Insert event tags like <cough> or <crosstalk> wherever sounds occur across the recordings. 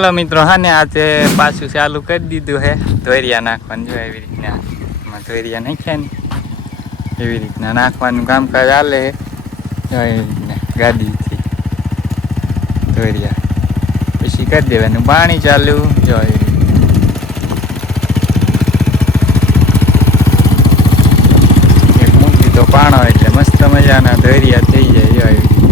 ચાલો મિત્રો, હા ને આજે પાછું ચાલુ કરી દીધું હે. ધોરિયા નાખવાનું જો એવી રીતના. એમાં ધોરિયા નાખ્યા ને. એવી રીતના નાખવાનું કામકાજ ચાલે હે. ગાડીથી ધોરિયા. પછી કરી દેવાનું. પાણી ચાલુ, જો એક મૂકી તો પાણો એટલે મસ્ત મજાના ધોરિયા થઈ જાય, જો એવી રીતના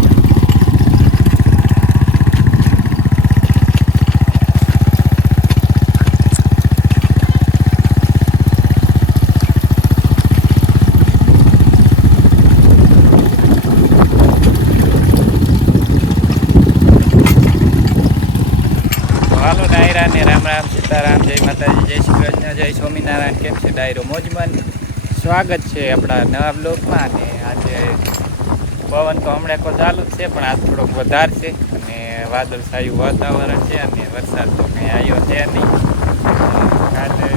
તો હાલો ડાયરા ને રામ રામ સીતારામ જય માતાજી જય શ્રી કૃષ્ણ જય સ્વામિનારાયણ કેમ છે ડાયરો મોજમાં સ્વાગત છે આપણા નવા બ્લોગમાં અને આજે પવન તો હમણાં તો ચાલુ જ છે, પણ આજ થોડોક વધારે છે અને વાદળછાયું વાતાવરણ છે અને વરસાદ તો કંઈ આવ્યો છે નહીં. કાલે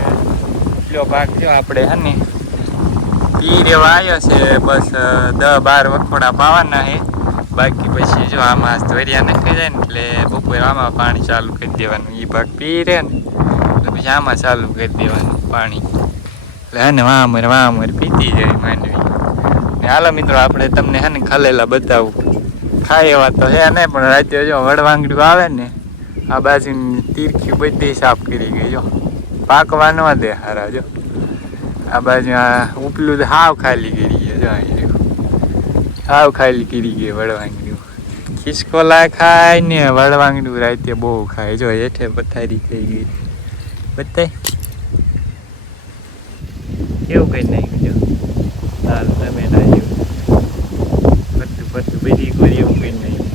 એટલો ભાગ થયો આપણે હે ને ઈ રેવા આવ્યો છે બસ દસ બાર વખોડા પાવાના છે. બાકી પછી જો આમાં ધોરિયા નાખી જાય ને એટલે બપોરે આમાં પાણી ચાલુ કરી દેવાનું. એ ભાગ પી રહે ને એટલે પછી આમાં ચાલુ કરી દેવાનું પાણી. એટલે હે ને વામર વામર પીતી જાય માંડવી. ને હાલો મિત્રો, આપણે તમને હે ને ખલેલા બતાવું. ખાય એવા તો હે નહીં પણ રાતે જો વડવાંગડું આવે ને, આ બાજુ તીરખી બધી સાફ કરી ગઈ, જો. પાકવા ન દે હારા, જો. આ બાજુ આ ઉપલું હાવ ખાલી કરી ગઈ જો અહીં હાવ ખાલી કરી ગઈ વડવાંગડું. ખિસકોલા ખાય ને વડવાંગડું રાતે બહુ ખાય, જો, હેઠે પથારી થઈ ગઈ. બતાય. કેવું નહીં નાખ્યું જો લાલ ટમેટા જેવું. બધું પત્તું બધી કોઈ એવું કઈ નાખ્યું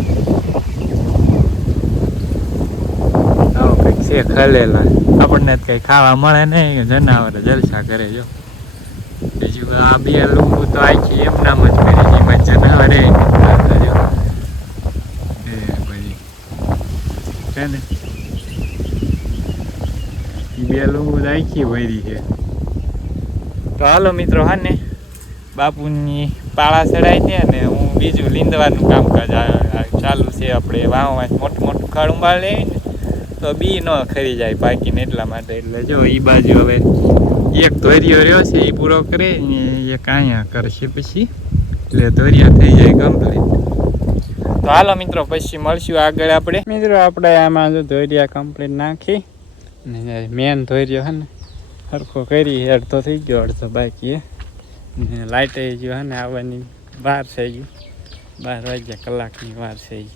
આવું કંઈક છે ખલેલા. આપણને જ કંઈ ખાવા મળે નહીં જનાવર જલસા કરે જો. બીજું આ બે લોકો તો આખી એમ નામ જ કરે એમાં જનાવર બધી છે ને? બે લૂંબુ તો આખી વરી છે. તો હાલો મિત્રો, હા ને? બાપુની પાળા ચડાઈ છે ને હું બીજું લીંદવાનું કામકાજ ચાલુ છે આપણે. વાવમાં મોટું મોટું ખાડું બાળ લે ને તો બી ન ખરી જાય પાકીને એટલા માટે. એટલે જો એ બાજુ હવે એક ધોરિયો રહ્યો છે એ પૂરો કરે ને એક અહીંયા કરશે પછી. એટલે ધોરિયા થઈ જાય કમ્પ્લીટ તો હાલો મિત્રો, પછી મળશું આગળ આપણે. મિત્રો, આપણે આમાં જો ધોરિયા કમ્પ્લીટ નાખી. ને મેન ધોરિયો હે ને સરખો કરી અડધો થઈ ગયો અડધો બાકી ને લાઇટ આવી ગયો ને આવવાની વાર થઈ ગયું બાર વાગ્યા કલાકની વાર છે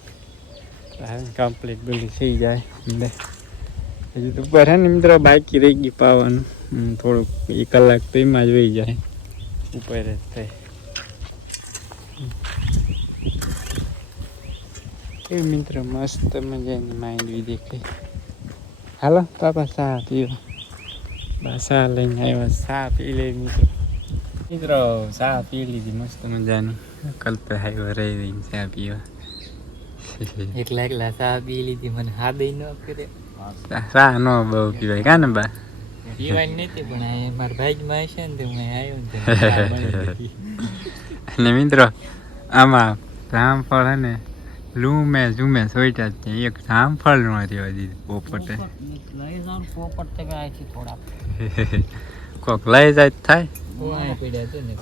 કમ્પ્લીટ બધી થઈ જાય એટલે હજી તો હે ને મિત્રો, બાકી રહી ગયું પાવાનું. થોડુંક એ કલાક તો એમાં જ વહી જાય. ઉપર જ થાય. એ મિત્ર, મસ્ત મજાની માંડવી દેખાય. હાલો, પાપા, ચા પીવા. બા ચા લઈને આવ્યા સા પી લે મિત્રો મિત્રો ચા પી લીધી મસ્ત મજાનું કલ્પે હાઈવા રહી રહીને સા પીવા એકલા એકલા સા પી લીધી મને હાદય ન કરે ચા નો બહુ પીવાય કાને બા પીવાની નથી પણ આ મારા ભાગમાં હશે ને તો મેં આવ્યો. અને મિત્રો આમાં જામફળ હે ને લૂમે ઝૂમે સોઈટા જ છે એક જામફળ નો રહેવા દીધું પોપટે <laughs> કોક લઈ જાય થાય. ને?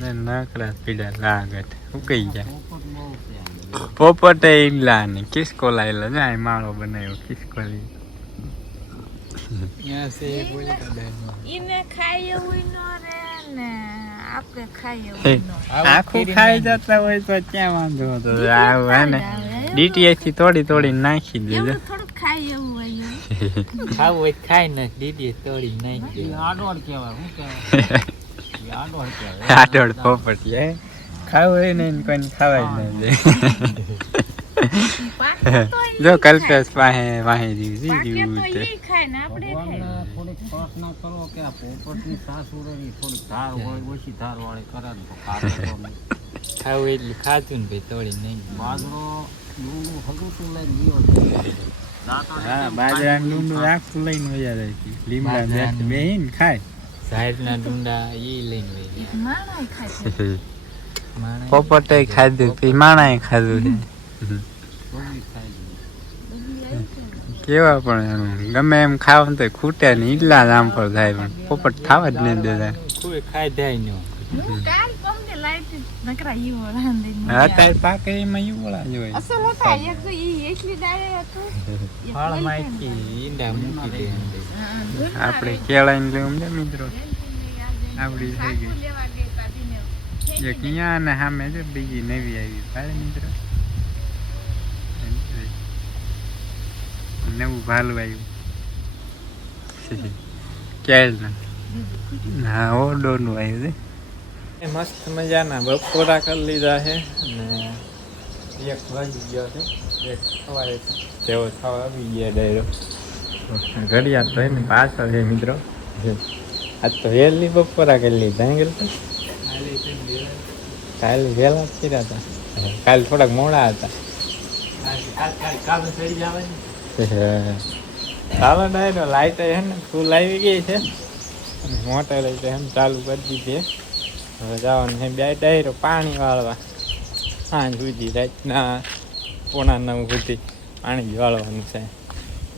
ને નકરા પીડા લાગત. ઉકઈ જાય? પોપટે ઈલા ને કિસકો લાયેલો. જાય માળો બનાવ્યો કિસકો લઈ. ત્યાં છે એક ઓલી કદાચ. ઈને ખાઈ એવું ન રે ને આપણે ખાઈ એવું આખું ખાઈ જતા હોય તો ક્યાં વાંધો હતો? આવું હે? ને ડીટીએચથી તોડી તોડી નાખી દેજો એવું થોડુંક ખાઈ એવું હોય ખાવું હોય તો ખાય ને દીદી તોડી નાખી આડોડ <laughs> પોપટ હે? ખાવું હોય ને એને કોઈને ખાવાય જ ના જો કલ્પેશ પાસે વાહે જીવ જીવ તો તે. ઈ ખાય ને આપણે ખાય થોડીક પ્રાર્થના કરો કે આ પોપટની સાસુરોની થોડીક ધાર હોય ઓછી ધાર વાળી કરે તો ખાતો ખાવું એટલે ખાતું ને ભાઈ તોડી નહીં બાજરો ડુંગળું હગુતું લઈને ગયો હા એકદમ ડુંડું આખું લઈને વયા જાય લીમડા બાજરાનું. બેહીને ખાય. ઝાડના ડુંડા ઈ લઈને વહી માણાય ખાય પોપટે ખાધું. પછી માણાએ ખાધું કેવા પણ ગમે એમ ખાવ તો ખૂટે નહીં એટલા જ આમ પર થાય પણ પોપટ ખાવા જ નહીં દેતા. કોઈ ખાઈ જાય ન હું કાલ કોમને લાઈટ નકરા ઈવો રાંધીને અત્યારે પાકે એમાં ઈવડા જ હોય. અસલ હતા એક તો ઈ એટલી ડાળે હતું. ફળમાંથી ઈંડા મૂકી દે. હા, આપણે કેળાઈને લેવું ને મિત્રો આપડી થઈ ગઈ. એક અહીંયા અને સામે છે બીજી નવી આવી. ભાઈ મિત્રો? નવું ભાલું આવ્યું કેળ હા ઓડોનું આવ્યું છે મસ્ત મજાના, બપોરા કરી લીધા છે અને એક વાગી ગયો છે. એક ખવાય છે જેવો ખાવા આવી ગયા ડાયરો. ઘડિયાળ તો એની પાછળ છે મિત્રો. આજ તો વહેલી બપોરા કરી લીધા, હે ગેલ કાલે વહેલા જ કર્યા હતા. કાલ થોડાક મોડા હતા. ચાલો ડાયરો, લાઈટ છે ને, ફૂલ આવી ગઈ છે. અને મોટર લઈ એમ ચાલુ કરી દીધી. હવે જવાનું બે ડાયરો પાણી વાળવા. સાંજ સુધી રાતના પોણા નવ સુધી પાણી વાળવાનું છે.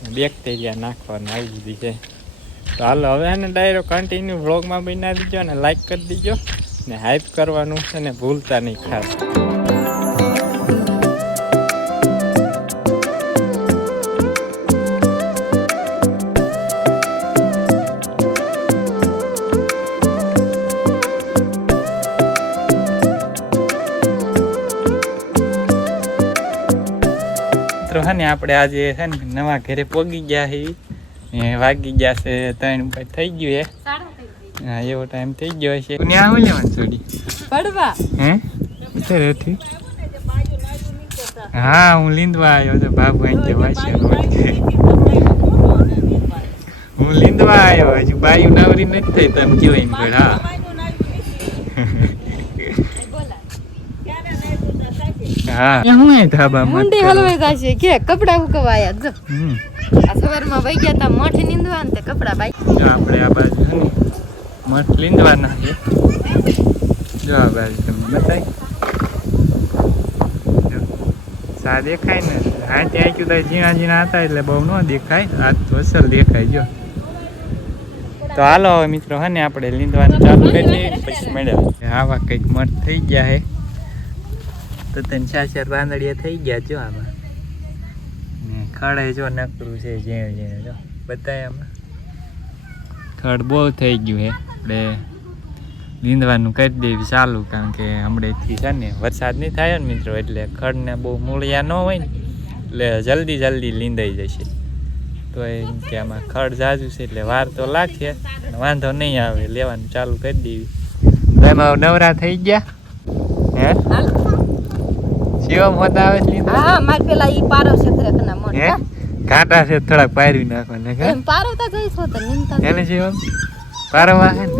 બેક્ટેરિયા નાખવાનું આવી દીધી છે. તો હાલો, હવે એને ડાયરો કન્ટિન્યુ વ્લોગમાં બનાવી દીજો અને લાઈક કરી દીજો ને હાઈપ કરવાનું છે ને ભૂલતા નહીં ખાસ. ને આપણે આજે છે ને નવા ઘરે પોગી ગયા છે ને વાગી ગયા છે ત્રણ ઉપર થઈ ગયું હે. હા એવો ટાઈમ થઈ ગયો છે ત્યાં હું લેવાનું છોડી પડવા. હે? અત્યારે હતી હા હું લીંદવા આવ્યો તો બાબુ અહીં વાંચ્યો હું લીંદવા આવ્યો હજુ બાયું નવરી નથી થઈ તમે કયો એમ ઘર હા. અહીં ધાબામાં મુંડી હલવાઈ જશે કે કપડા ઉકવાયા જો. આ સવારમાં વહી ગયા તા મઠ નીંદવા ને કપડા બાઈ આપણે આ બાજુ મઠ લીંદવાના છે. જો આ બાજુ તમને બતાય. સા દેખાય ને? હા ત્યાં ક્યું તો. ઝીણા ઝીણા હતા એટલે બહુ ન દેખાય. આ તો અસલ દેખાય જો. તો હાલો હવે મિત્રો હે ને આપણે લીંદવાનું ચાલુ કરી દઈએ પછી મળ્યા આવા કંઈક મઠ થઈ ગયા હે. તો તને ચાર ચાર પાંદડિયા થઈ ગયા જો આમાં. ખડે જો નકરું છે ઝીણું ઝીણું જો. બતાય આમાં. ખડ બહુ થઈ ગયું હે. આપણે લીંદવાનું કરી દેવી ચાલુ કારણ કે હમણાંથી છે ને વરસાદ નહીં થાય ને મિત્રો એટલે ખડને બહુ મૂળિયા ન હોય ને એટલે જલ્દી જલ્દી લીંદાઈ જશે. તો એમ કે આમાં ખડ જાજુ છે એટલે વાર તો લાગશે પણ વાંધો નહીં આવે લેવાનું ચાલુ કરી દેવી. તો એમાં નવરા થઈ ગયા? હે? શિવમ મત આવે છે હા માર પેલા ઈ પારો છે ત્રેકના મન હે? કાંટા છે થોડાક પારવી નાખવાને કે એમ પારવતા જઈશો તો નિંતા એને પારો પારવા હે ને?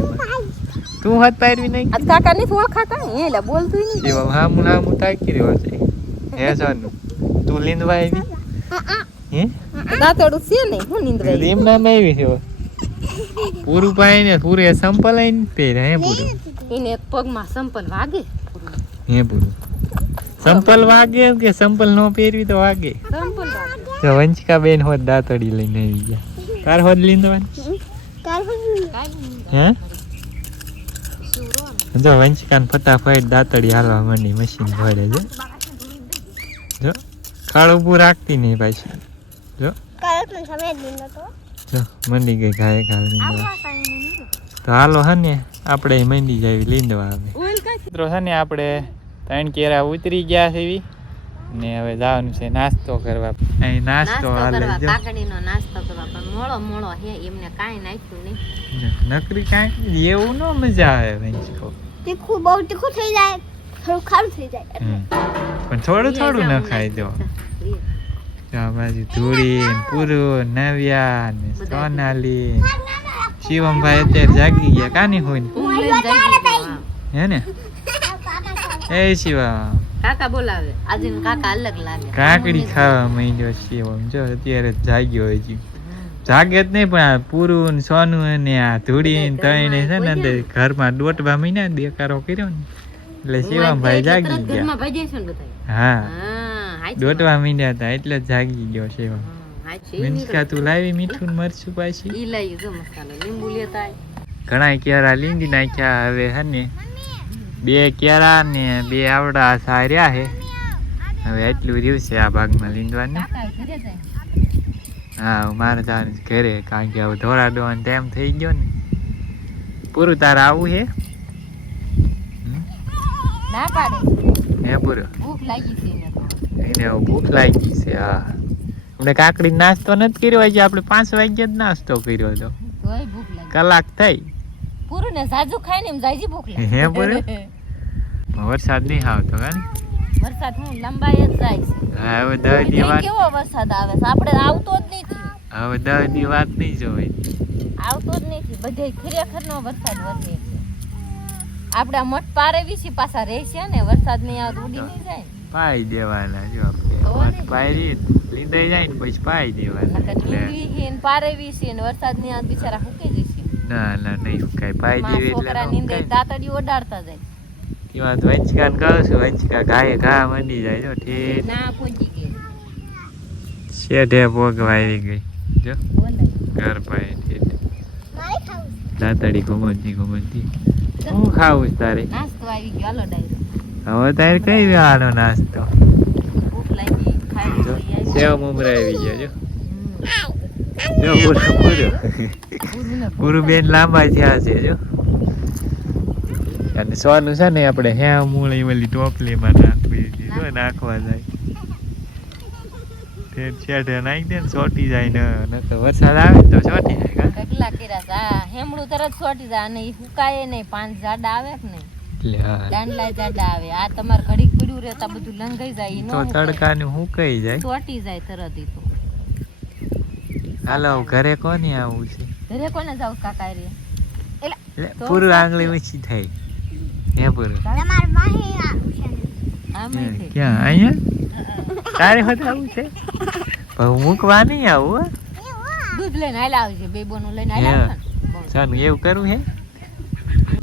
તું હાથ પારવી નહીં આજ કાકા ની ઓળખાતા હે લે બોલતું નહીં શિવમ હા મુ ના મુ તાકી રહ્યો છે. હે સોનું તું લીંદવા આવી? હે? દાતડું છે નહીં હું નીંદવા રીમ નામ આવી છે પૂરું પાઈ ને પૂરે સંપલ આવીને પહેરે હે પૂરું? એને પગમાં સંપલ વાગે. હે પૂરું. સંપલ વાગે એમ કે સંપલ નો પહેરવી તો વાગે. સંપલ વાગે. તો વંચિકા બેન હોત દાંતડી લઈને આવી ગયા. તાર હોત લીંદો હે? જો વંચિકાને ફટાફટ દાંતડી હાલવા માંડી મશીન ભરે છે. જો ખાડ ઊભું રાખતી નહીં પાછી. જો. જો મંડી ગઈ ઘાય ઘાલ તો હાલો હા ને આપણે મંડી જાવી લીંદવા આવે. મિત્રો છે ને આપણે ત્રણ કેરા ઉતરી ગયા છે એવી. ને હવે જવાનું છે નાસ્તો કરવા. અહીં નાસ્તો હાલે કરવા જો. કાકડીનો નાસ્તો કરવા પણ મોળો મોળો હે એમને કાંઈ નાખ્યું નહીં. નકરી કાંઈ એવું ન મજા આવે વંચકો તીખું બહુ તીખું થઈ જાય થોડું ખારું થઈ જાય. પણ થોડું થોડું ન ખાઈ દો. આ બાજુ ધૂળી ને પૂરું નવ્યા ને સોનાલી શિવમભાઈ અત્યારે જાગી ગયા કાની હોય. હે ને? એ શિવા. કાકા બોલાવે. આજે કાકા અલગ લાગે. કાકડી ખાવા માંડ્યો શિવમ જો અત્યારે જાગ્યો હજી જાગે જ નહીં પણ આ પૂરું ને સોનું ને આ ધૂળી ને તઈને છે ને ઘરમાં દોટવા મહિના દેકારો કર્યો ને. એટલે શિવમભાઈ જાગી ગયા. હા. દોટવા માંડ્યા હતા એટલે જાગી ગયો ઈ મિનકા તું લાવી મીઠું મરચું પાછી. ઘણા કેરા લીંડી નાખ્યા હવે હે ને બે કેરા ને બે આવડા સાર્યા હે હવે એટલું રહ્યું છે આ ભાગમાં જાય હા મારે જવાનું ઘરે કારણ કે હવે ધોરા દોવાનો ટાઈમ થઈ ગયો ને. પૂરું તારે આવું છે? ના પાડે. હે પૂરું? ભૂખ લાગી છે એને ભૂખ લાગી છે હા. આપણે કાકડી નાસ્તો નથી કર્યો હજી આપણે પાંચ વાગ્યે જ નાસ્તો કર્યો હતો. કલાક થઈ. પૂરું ને સાજુ ખાઈ ને એમ ભૂખ લાગે. હે પૂરું? <laughs> વરસાદ નહીં આવતો હા વરસાદ હું લંબાઈ જ જાય છે. હવે દસ દી વાત કેવો વરસાદ આવે છે? આપણે આવતો જ નથી હવે દસ દી વાત નહીં જોઈ. આવતો જ નથી બધે ખરેખર નો વરસાદ વધે છે. આપણે આ મઠ પારે વીસી પાછા રહે ને વરસાદ નહીં આવે ઉડી નહીં જાય પાઈ દેવાના જો આપણે. તો ને. મત પાયરી લીંદાઈ જાય ને પછી પાઈ દેવાના. એટલે છે ને વરસાદ નહીં બિચારા ફૂકી જશે. ના ના નહીં સુકાય પાઈ દેવી એટલે છોકરા ન નીંદે સુકાય. ઓડાડતા જાય. એમાં તો વંચકાને કહું છું વંચકા ઘા મંડી જાય જો ગઈ શેઠે આવી ગઈ જો. ઘર પાઈ ઠેઠ. દાંતડી ઘુમતી ઘુમતી હું ખાવું છે તારે? નાસ્તો આવી ગયો હવે તારે કઈ આનો નાસ્તો. સેવ મમરા આવી ગયો જો. જો પૂરું પૂરું. પૂરું. પૂરું બેન લાંબા થયા છે જો. અને સોનું છે ને આપણે હે મૂળી ઓલી ટોપલીમાં નાખવી હતી નાખવા જાય. છેઠે નાખી દે ને ચોટી જાય ને વરસાદ આવે તો ચોટી જાય કેટલા કર્યા આ હેમડું તરત છોટી જાય અને ઈ નહીં જાડા આવે કે નહીં? દાંડલા જાડા આવે. આ તમારે ઘડીક પડ્યું રહેતા બધું લંઘાઈ જાય તો. તડકાને હુકાઈ જાય. ચોટી જાય તરત તો. હાલો ઘરે કોને આવું છે? ઘરે કોને જાવ કાકા રે એટલે પૂરું આંગળી ઊંચી થાય. હે પૂરું આમ ય છે. ક્યાં? અહીંયા? તારે હોતે આવું છે? પણ મૂકવા નહીં આવું દૂધ લઈને હાલ આવજે બે લઈને હાલ આવજો. ચાલ એવું કરવું હે?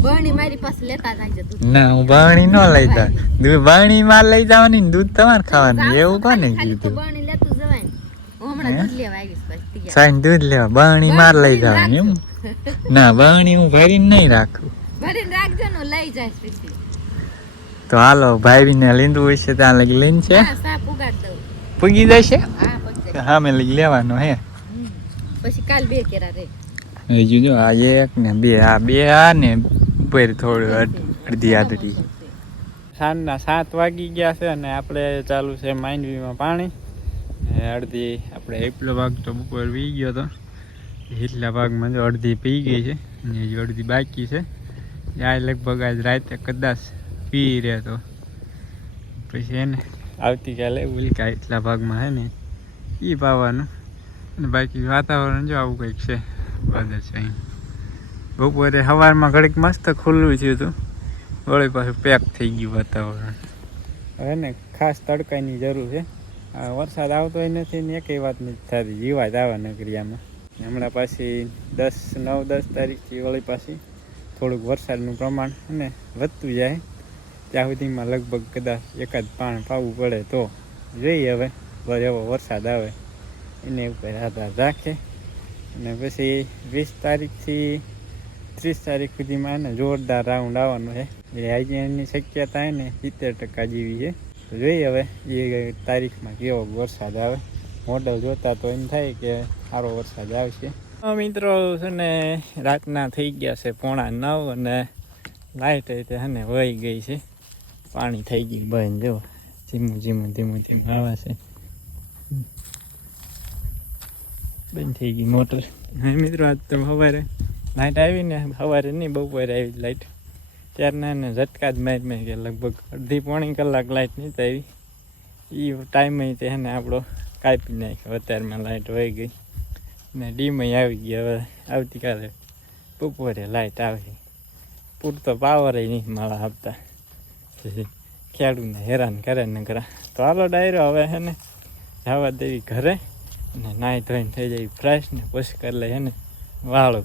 બરણી મારી પાસે લેતા જાયજે દૂધ ના હું બાવણી ન લઈ જા દૂધ બાણી માં લઈ જવાની ને દૂધ તમારે ખાવાનું. એવું કોને કીધું બરણી લેતું જવાય હમણાં દૂધ લેવા આવીશ પછી સાઈન દૂધ લેવા. બાવણી માર લઈ જવાની એમ? ના બાણી હું ભરીને નહીં રાખું. ભરીને રાખજો ને લઈ જઈશ પછી તો હાલો ભાઈ ને લીંદુ હોય છે ત્યાં લગી લઈને છે. હા સાપ ઉગાડ દઉં. પૂગી જશે? હા હા મેં લઈ લેવાનો હે. પછી કાલ બે કેરા રે. હજુ જો આ એક ને બે આ બે આ ને ઉપર થોડું અડ- અડધી આદડી. સાંજના સાત વાગી ગયા છે અને આપણે ચાલુ છે માંડવીમાં પાણી. અડધી આપણે એટલો ભાગ તો બપોર વી ગયો હતો એટલા ભાગમાં જો અડધી પી ગઈ છે. ને હજી અડધી બાકી છે. આ લગભગ આજ રાતે કદાચ પી રહ્યો તો. પછી એને આવતીકાલે ઉલકા એટલા ભાગમાં હે ને એ પાવાનું. અને બાકી વાતાવરણ જો આવું કંઈક છે, વાદળ છે અહીં. બપોરે સવારમાં ઘડીક મસ્ત ખુલ્લું થયું હતું. વળી પાછું પેક થઈ ગયું વાતાવરણ. હવે ને ખાસ તડકાની જરૂર છે. વરસાદ આવતોય નથી ને એકેય વાત નથી થતી. જીવાત આવે નગરિયામાં. હમણાં પાછી દસ, નવ, દસ તારીખથી વળી પાછી થોડુંક વરસાદનું પ્રમાણ અને વધતું જાય, ત્યાં સુધીમાં લગભગ કદાચ એકાદ પાણ પાવું પડે તો જોઈએ હવે એવો વરસાદ આવે, એને ઉપર આધાર રાખે. અને પછી વીસ તારીખથી ત્રીસ તારીખ સુધીમાં એને જોરદાર રાઉન્ડ આવવાનો છે. એ આજે શક્યતા એને સિત્તેર ટકા જેવી છે. તો જોઈએ હવે એ તારીખમાં કેવો વરસાદ આવે. મોડલ જોતા તો એમ થાય કે સારો વરસાદ આવશે. મિત્રો, છે ને, રાતના થઈ ગયા છે પોણા નવ અને લાઇટ તે છે ને, વહી ગઈ છે. પાણી થઈ ગયું બંધ, જો. ધીમું ધીમું ધીમું ધીમું આવે છે. બંધ થઈ ગઈ મોટર. હા મિત્રો, આજ તો સવારે લાઇટ આવી ને સવારે નહીં, બપોરે આવી લાઇટ ત્યારના એને ઝટકા જ મારી મેં કે લગભગ અડધી પોણી કલાક લાઇટ નહીં આવી. એ ટાઈમે તે આપણો કાપી નાખ્યો. અત્યારમાં લાઇટ વહી ગઈ. ને ડીમય આવી ગયા હવે આવતીકાલે બપોરે લાઇટ આવશે પૂરતો પાવર નહીં મારા આપતા ખેડૂતને હેરાન કરે ને કરા. તો હાલો ડાયરો હવે હે ને, જવા દેવી ઘરે અને નાહી ધોઈને થઈ જાય ફ્રેશ ને પછી કરી લે હે ને. વાળું.